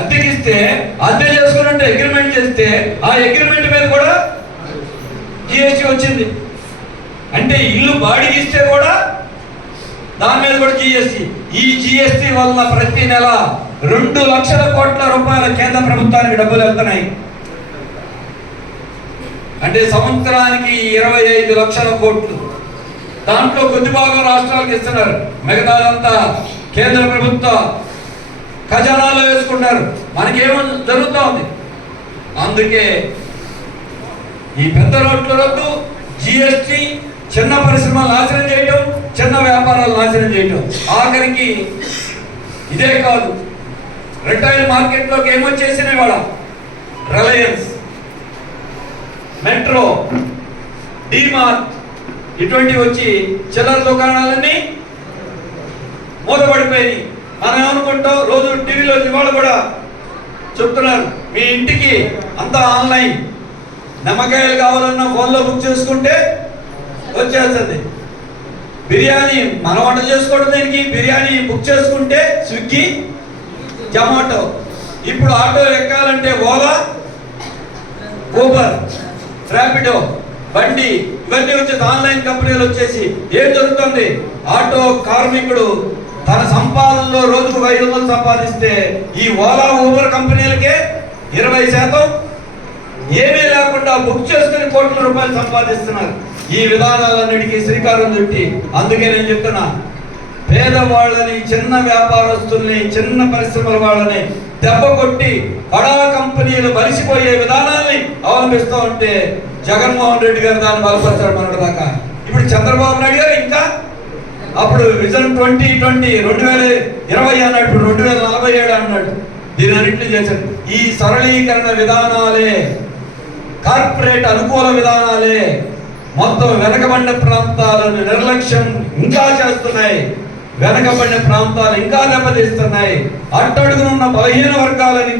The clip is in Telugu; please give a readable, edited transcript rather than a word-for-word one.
అద్దెకిస్తే అద్దె చేసుకున్నట్టు అగ్రిమెంట్ చేస్తే ఆ అగ్రిమెంట్ మీద కూడా జిఎస్టీ వచ్చింది. అంటే ఇల్లు బాడికి ఇస్తే కూడా దాని మీద కూడా జిఎస్టీ. ఈ జిఎస్టీ వలన ప్రతి నెల 2 లక్షల కోట్ల రూపాయల కేంద్ర ప్రభుత్వానికి డబ్బులు వెళ్తున్నాయి. అంటే సంవత్సరానికి 25 లక్షల కోట్లు. దాంట్లో కొద్ది భాగం రాష్ట్రాలకు ఇస్తున్నారు, మిగతాదంతా కేంద్ర ప్రభుత్వ ఖజానాలో వేసుకుంటారు. మనకేమో జరుగుతూ ఉంది. అందుకే ఈ పెద్ద రోడ్ల రద్దు, జిఎస్టీ చిన్న పరిశ్రమలు నాశనం చేయటం, చిన్న వ్యాపారాలు నాశనం చేయటం. ఆఖరికి ఇదే కాదు, రిటైల్ మార్కెట్లోకి ఏమొచ్చేసినాయి వాళ్ళ రిలయన్స్, మెట్రో, డిమార్ట్ ఇటువంటివి వచ్చి చిల్లర దుకాణాలన్నీ మూతపడిపోయినాయి. మనం ఏమనుకుంటాం, రోజు టీవీలో ఇవాళ కూడా చెప్తున్నారు, మీ ఇంటికి అంతా ఆన్లైన్, నిమ్మకాయలు కావాలన్నా ఫోన్లో బుక్ చేసుకుంటే వచ్చేస్తుంది. బిర్యానీ మనం వంట చేసుకోవడం దీనికి, బిర్యానీ బుక్ చేసుకుంటే స్విగ్గీ, జొమాటో. ఇప్పుడు ఆటో ఎక్కాలంటే ఓలా, ఊబర్, ర్యాపిడో, బండి ఇవన్నీ వచ్చేసి ఆన్లైన్ కంపెనీలు వచ్చేసి ఏం జరుగుతుంది, ఆటో కార్మికుడు తన సంపాదనలో రోజుకు 500 సంపాదిస్తే ఈ ఓలా ఊబర్ కంపెనీలకే 20% ఏమీ లేకుండా బుక్ చేసుకుని కోట్ల రూపాయలు సంపాదిస్తున్నారు. ఈ విధానాలన్నిటికీ శ్రీకారం చుట్టి, అందుకే నేను చెప్తున్నా, పేదవాళ్ళని, చిన్న వ్యాపారస్తుల్ని, చిన్న పరిశ్రమల వాళ్ళని దెబ్బ కొట్టి బడా కంపెనీలు మరిచిపోయే విధానాన్ని అవలంబిస్తూ ఉంటే జగన్మోహన్ రెడ్డి గారు దాన్ని బలపరిచారు మనకు దాకా. ఇప్పుడు చంద్రబాబు నాయుడు గారు ఇంకా అప్పుడు విజన్ 2020 2020 అన్నాడు, ఇప్పుడు 2047 అన్నాడు. దీని అన్నింటినీ చేశారు. ఈ సరళీకరణ విధానాలే, కార్పొరేట్ అనుకూల విధానాలే మొత్తం వెనకబడిన ప్రాంతాలను నిర్లక్ష్యం ఇంకా చేస్తున్నాయి. వెనకబడిన ప్రాంతాలు ఇంకా దెబ్బతీస్తున్నాయి. అట్టడుగునున్న బలహీన వర్గాలని